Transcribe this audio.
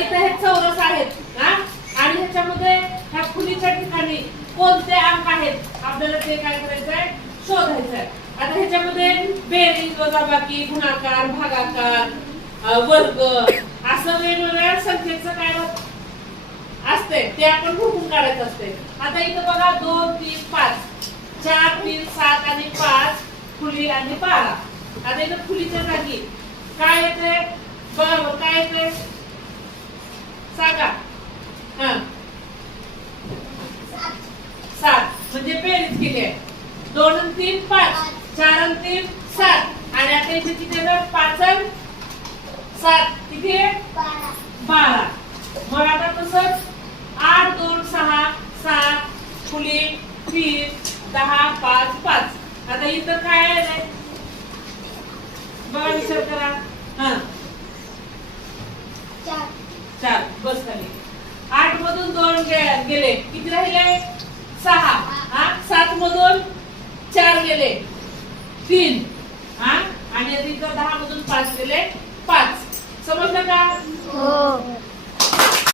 इथे हे चौरस आहेत ना, आणि ह्याच्यामध्ये ह्या खुलीच्या ठिकाणी कोणते अंक आहेत आपल्याला ते काय करायचंय, शोधायचंय. आता ह्याच्यामध्ये बेरीज, वजाबाकी, गुणाकार, भागाकार, वर्ग असं वेगवेगळ्या संख्येचं काय असते ते आपण हुकूम काढायचं असते. आता इथं बघा 2, 3, 5, 4, 3, 7 आणि 5 खुली आणि 12. आता इथं खुलीच्या जागी काय येते, बरोबर काय येते सांगा. 7 म्हणजे बेरीज केली आहे. 2 आणि 3 5, 4 आणि 3 7 आणि आता इथे किती येतं, 5 आणि 7 किती आहे 12. मग आता तसंच 8, 2, 6, 7 खुली 3 10 5 5. आता इथं काय आहे बघा, विचार करा. 4 बस खाली. 8 मधून 2 गेले, किती राहिले 6. 7 मधून 4 गेले 3. आणि इथं 10 मधून 5 गेले 5. समजलं का?